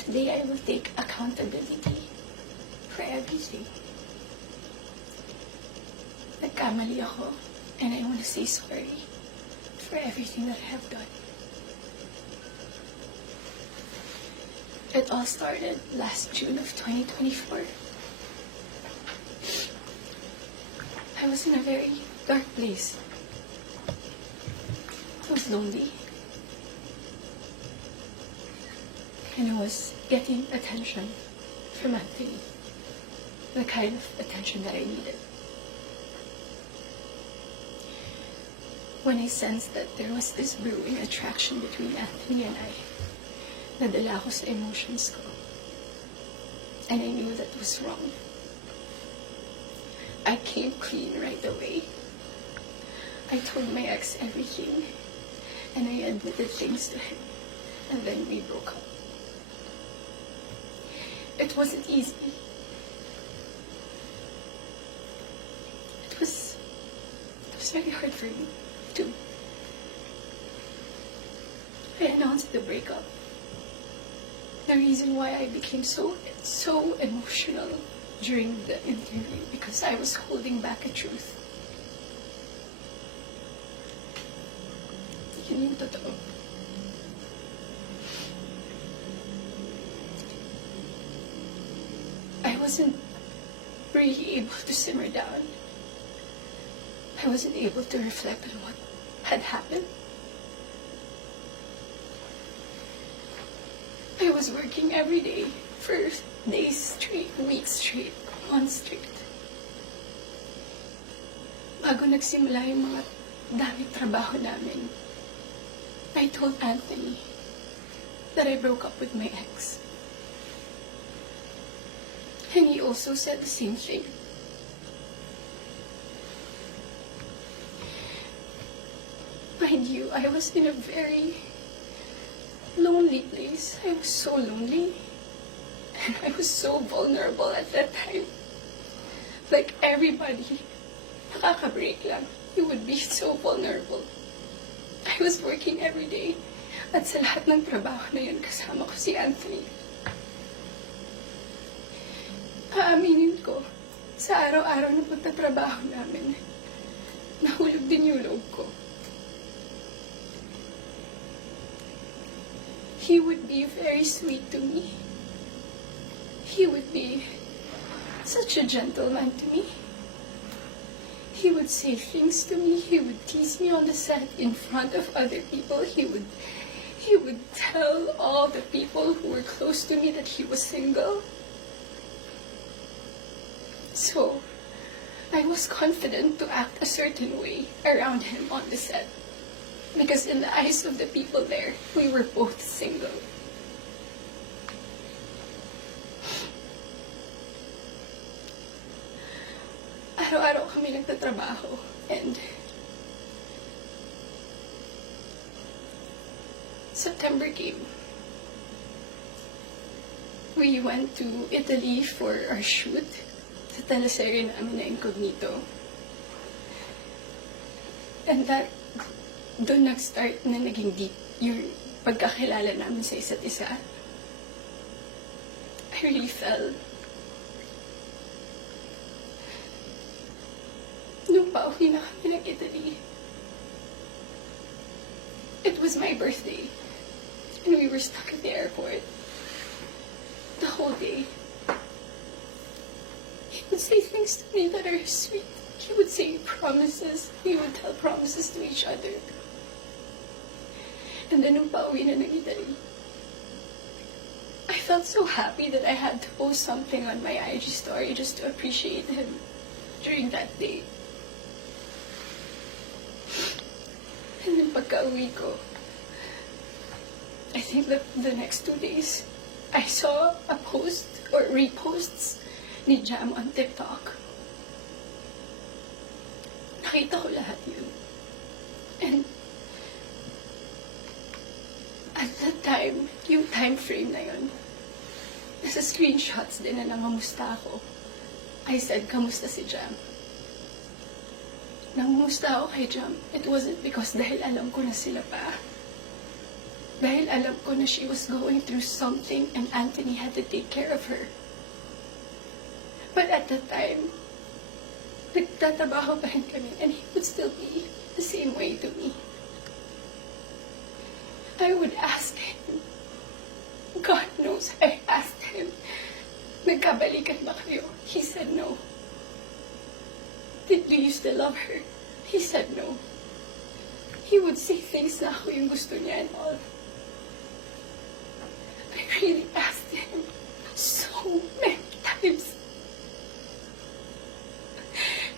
Today I will take accountability for everything. Nagkamali ako, and I want to say sorry for everything that I have done. It all started last June of 2024. I was in a very dark place. I was lonely. And I was getting attention from Anthony. The kind of attention that I needed. When I sensed that there was this brewing attraction between Anthony and I, nadala ako sa emotions ko. And I knew that was wrong. I came clean right away. I told my ex everything, and I admitted things to him, and then we broke up. It wasn't easy. It was very hard for me, too. I announced the breakup. The reason why I became so emotional during the interview, because I was holding back a truth. Yun yung totoo. I wasn't really able to simmer down. I wasn't able to reflect on what had happened. I was working every day for days straight, weeks straight, months straight. Bago nagsimula yung mga daming trabaho namin, I told Anthony that I broke up with my ex. And he also said the same thing. Mind you, I was in a very lonely place. I was so lonely. And I was so vulnerable at that time. Like everybody, nakaka-break lang. You would be so vulnerable. I was working every day. At sa lahat ng trabaho na yun, kasama ko si Anthony. Aaminin ko, sa araw-araw na pagtatrabaho namin, nahulog din yung loob ko. He would be very sweet to me. He would be such a gentleman to me. He would say things to me. He would tease me on the set in front of other people. He would tell all the people who were close to me that he was single. So, I was confident to act a certain way around him on the set. Because in the eyes of the people there, we were both single. Araw-araw kami nagtatrabaho, and September came. We went to Italy for our shoot sa teleserye namin na Incognito. And doon nag-start na naging deep yung pagkakilala namin sa isa't isa. I really fell. Nung pauwi na kami ng Italy, it was my birthday, and we were stuck at the airport the whole day. He would say things to me that are sweet. He would say promises. We would tell promises to each other. And then nung pauwi na ng Italy, I felt so happy that I had to post something on my IG story just to appreciate him during that day. And then pagka-uwi ko, I think that the next 2 days, I saw a post or reposts ni Jam on TikTok. Nakita ko lahat yun. And at that time, yung time frame na yun, nasa screenshots din na nangamusta ako. I said, kamusta si Jam? Nangamusta ako kay Jam. It wasn't because dahil alam ko na sila pa. Dahil alam ko na she was going through something and Anthony had to take care of her. But at the time, nagtatrabaho pa rin kami and he would still be the same way to me. I would ask him, God knows I asked him, nagkabalikan ba kayo? He said no. Do you still love her? He said no. He would say things na ako yung gusto niya and all. I really asked him so many times.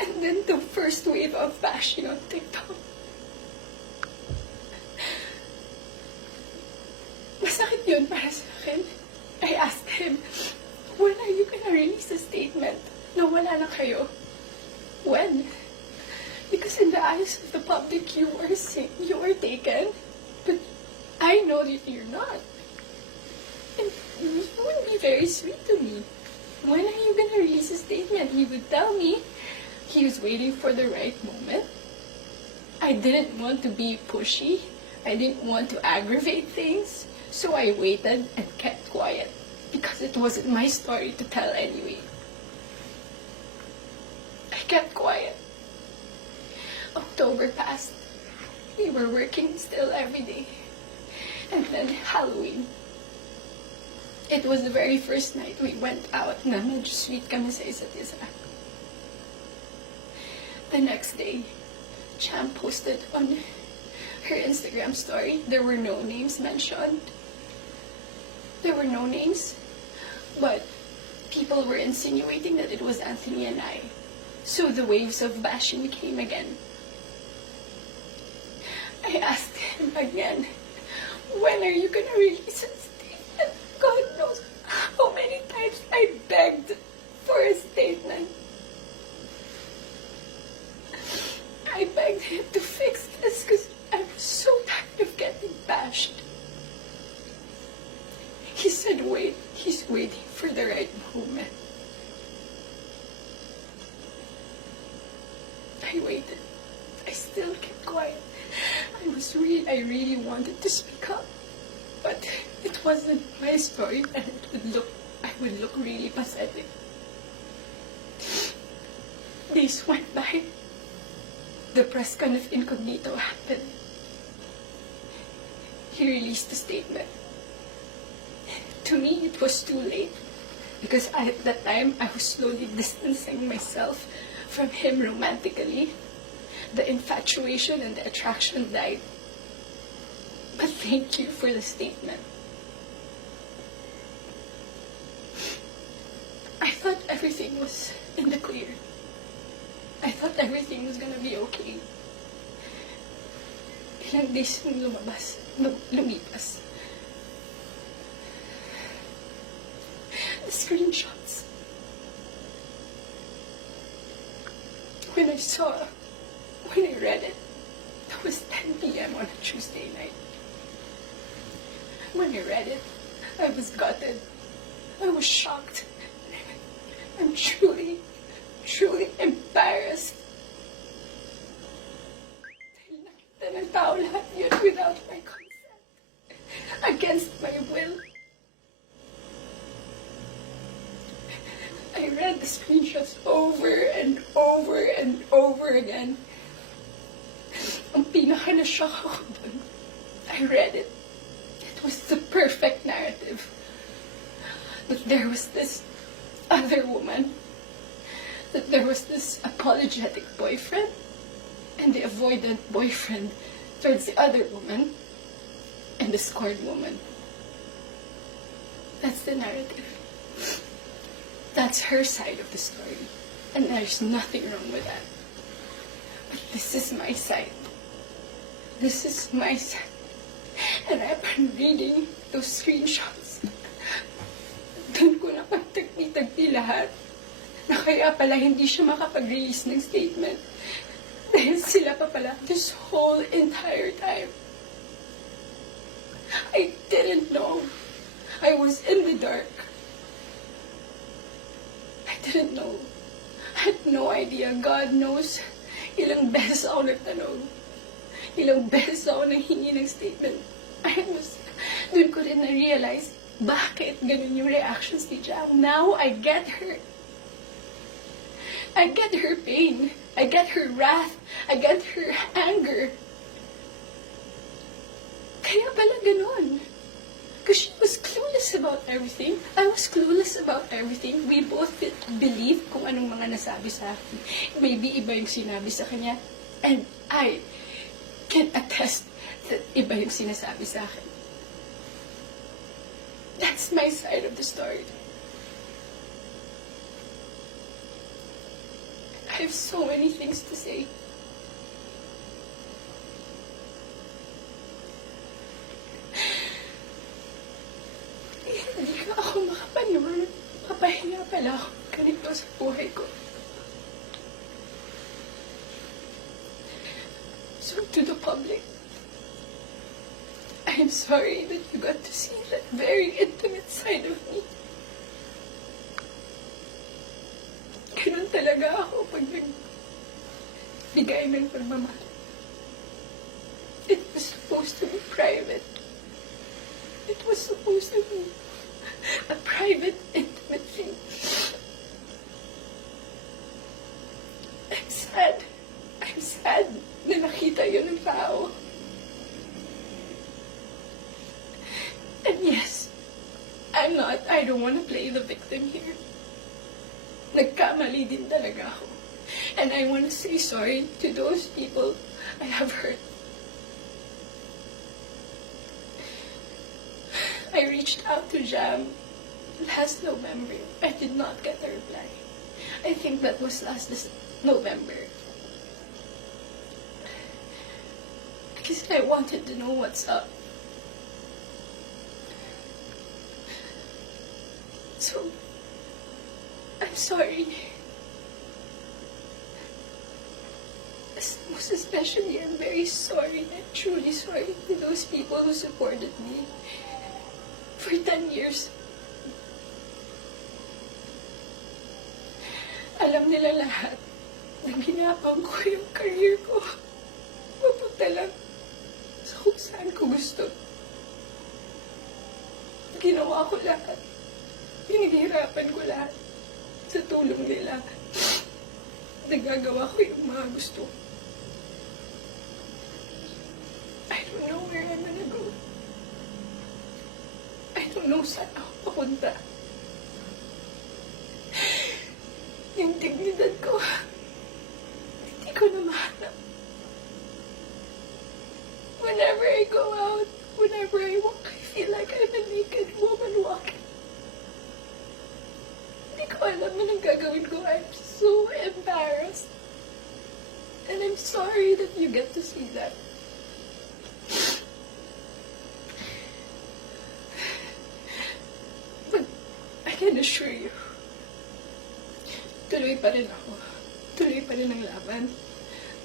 And then the first wave of bashing on TikTok. Masakit yun para sa akin. I asked him, when are you gonna release a statement na wala na kayo? When? Because in the eyes of the public, you are taken. But I know that you're not. And you would be very sweet to me. When are you gonna release a statement? He would tell me he was waiting for the right moment. I didn't want to be pushy. I didn't want to aggravate things. So I waited and kept quiet. Because it wasn't my story to tell anyway. I kept quiet. October passed. We were working still every day. And then Halloween. It was the very first night we went out na medyo sweet kami sa isa't isa. The next day, Cham posted on her Instagram story. There were no names mentioned. There were no names. But people were insinuating that it was Anthony and I. So the waves of bashing came again. I asked him again, when are you gonna release a statement? God knows how many times I begged for a statement. I begged him to fix this because I was so tired of getting bashed. He said, wait, he's waiting for the right moment. I waited. I still kept quiet. I really wanted to speak up, but it wasn't my story and I would look really pathetic. Days went by. The press con of Incognito happened. He released a statement. To me, it was too late because at that time, I was slowly distancing myself from him romantically. The infatuation and the attraction died. But thank you for the statement. I thought everything was in the clear. I thought everything was gonna be okay. Ilang days nung lumipas. The screenshots. When I read it, it was 10 p.m. on a Tuesday night. When I read it, I was gutted. I was shocked. I'm truly embarrassed. Dahil nakita ng tao lahat yun without my consent. Against my will. I read the screenshots over and over and over again. Ang pinaka-na-shock ako dun, I read it. It was the perfect narrative. That there was this other woman, that there was this apologetic boyfriend, and the avoidant boyfriend towards the other woman, and the scorned woman. That's the narrative. That's her side of the story. And there's nothing wrong with that. But this is my side. This is my side. And I've been reading those screenshots. Doon ko napagtagpi lahat na kaya pala hindi siya makapag-release ng statement. Dahil sila pa pala this whole entire time. I didn't know. I was in the dark. I didn't know. I had no idea. God knows. Ilang beses ako nagtanong. Ilang beses ako nanghingi ng statement. din na-realize bakit ganun yung reactions ni Jam. Now, I get her. I get her pain. I get her wrath. I get her anger. Kaya pala ganun. Because she was clueless about everything. I was clueless about everything. We both believe kung anong mga nasabi sa akin. Maybe iba yung sinabi sa kanya. And I can attest that iba yung sinasabi sa akin. That's my side of the story. I have so many things to say. Hindi ka ako makapaniwala. Mapahinga pala ako ganito sa buhay ko. So to the public, I'm sorry that you got to see that very intimate side of me. Ganun talaga ako pag nagbigay ng pagmamahal. It was supposed to be private. It was supposed to be a private, intimate thing. I'm sad. I'm sad na nakita yun ng tao. And yes, I don't want to play the victim here. Nagkamali din talaga ako. And I want to say sorry to those people I have hurt. I reached out to Jam last November. I did not get a reply. I think that was last November. Because I wanted to know what's up. So, I'm sorry. Most especially, I'm very sorry. I'm truly sorry to those people who supported me for 10 years. Alam nila lahat na ginapang ko yung career ko. Mapunta lang sa kung saan ko gusto. Ginawa ko lahat. Pinaghirapan ko lahat sa tulong nila. Nagagawa ko yung mga gusto. I don't know where I'm gonna go. I don't know saan ako papunta. Yung dignidad ko, hindi ko na mahanap. Whenever I go out, whenever I walk, I feel like I'm a naked woman walking. Hindi ko alam na gagawin ko. I'm so embarrassed. And I'm sorry that you get to see that. But I can assure you, tuloy pa rin ako. Tuloy pa rin ang laban.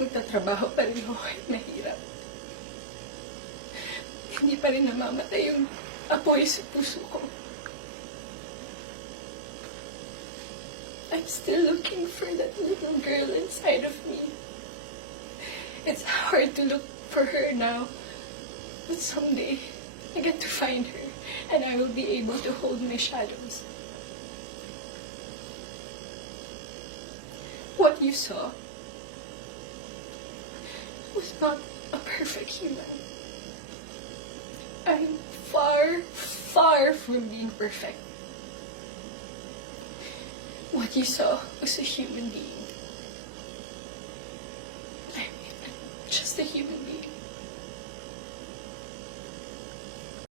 Magtatrabaho pa rin ako kahit mahirap. Hindi pa rin namamatay yung apoy sa puso ko. I'm still looking for that little girl inside of me. It's hard to look for her now, but someday I get to find her and I will be able to hold my shadows. What you saw was not a perfect human. I'm far, far from being perfect. What you saw was a human being. I'm just a human